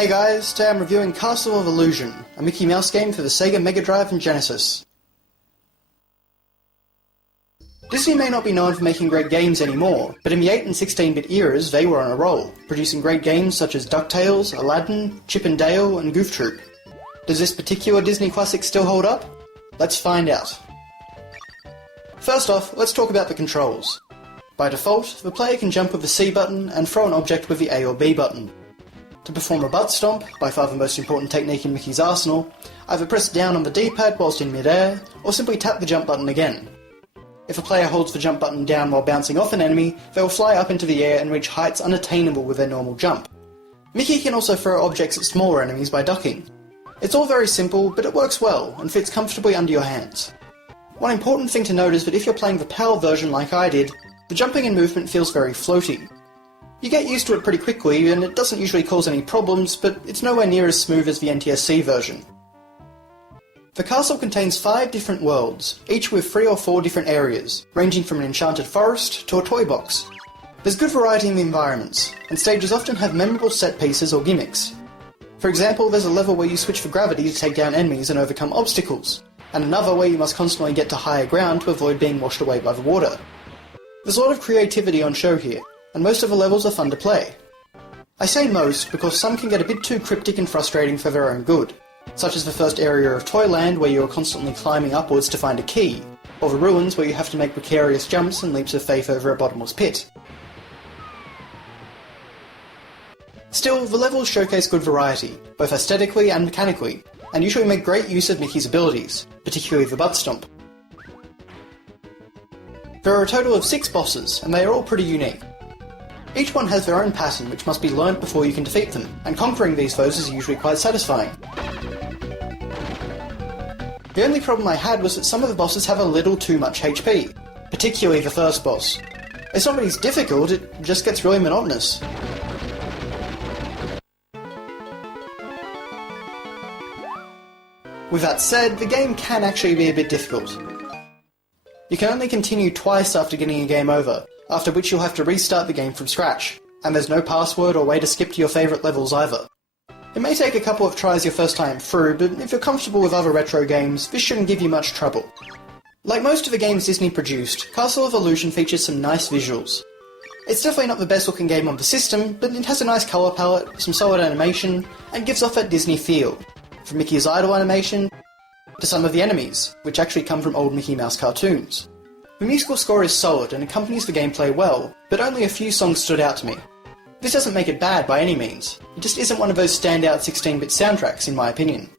Hey guys, today I'm reviewing Castle of Illusion, a Mickey Mouse game for the Sega Mega Drive and Genesis. Disney may not be known for making great games anymore, but in the 8 and 16-bit eras they were on a roll, producing great games such as DuckTales, Aladdin, Chip and Dale, and Goof Troop. Does this particular Disney classic still hold up? Let's find out. First off, let's talk about the controls. By default, the player can jump with the C button and throw an object with the A or B button. To perform a butt stomp, by far the most important technique in Mickey's arsenal, either press down on the D-pad whilst in mid-air, or simply tap the jump button again. If a player holds the jump button down while bouncing off an enemy, they will fly up into the air and reach heights unattainable with their normal jump. Mickey can also throw objects at smaller enemies by ducking. It's all very simple, but it works well, and fits comfortably under your hands. One important thing to note is that if you're playing the PAL version like I did, the jumping and movement feels very floaty. You get used to it pretty quickly, and it doesn't usually cause any problems, but it's nowhere near as smooth as the NTSC version. The castle contains 5 different worlds, each with 3 or 4 different areas, ranging from an enchanted forest to a toy box. There's good variety in the environments, and stages often have memorable set pieces or gimmicks. For example, there's a level where you switch for gravity to take down enemies and overcome obstacles, and another where you must constantly get to higher ground to avoid being washed away by the water. There's a lot of creativity on show here, and most of the levels are fun to play. I say most because some can get a bit too cryptic and frustrating for their own good, such as the first area of Toyland where you are constantly climbing upwards to find a key, or the ruins where you have to make precarious jumps and leaps of faith over a bottomless pit. Still, the levels showcase good variety, both aesthetically and mechanically, and usually make great use of Mickey's abilities, particularly the butt stomp. There are a total of 6 bosses, and they are all pretty unique. Each one has their own pattern which must be learnt before you can defeat them, and conquering these foes is usually quite satisfying. The only problem I had was that some of the bosses have a little too much HP, particularly the first boss. It's not that he's difficult, it just gets really monotonous. With that said, the game can actually be a bit difficult. You can only continue twice after getting a game over, after which you'll have to restart the game from scratch, and there's no password or way to skip to your favourite levels either. It may take a couple of tries your first time through, but if you're comfortable with other retro games, this shouldn't give you much trouble. Like most of the games Disney produced, Castle of Illusion features some nice visuals. It's definitely not the best looking game on the system, but it has a nice colour palette, some solid animation, and gives off that Disney feel, from Mickey's idle animation to some of the enemies, which actually come from old Mickey Mouse cartoons. The musical score is solid and accompanies the gameplay well, but only a few songs stood out to me. This doesn't make it bad by any means, it just isn't one of those standout 16-bit soundtracks in my opinion.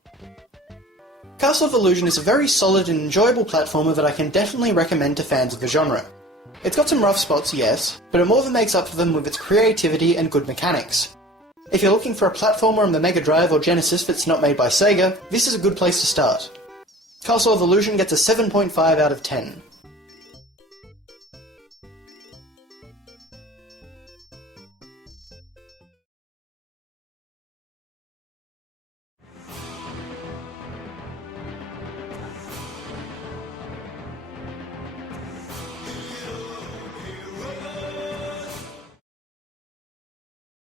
Castle of Illusion is a very solid and enjoyable platformer that I can definitely recommend to fans of the genre. It's got some rough spots, yes, but it more than makes up for them with its creativity and good mechanics. If you're looking for a platformer on the Mega Drive or Genesis that's not made by Sega, this is a good place to start. Castle of Illusion gets a 7.5 out of 10.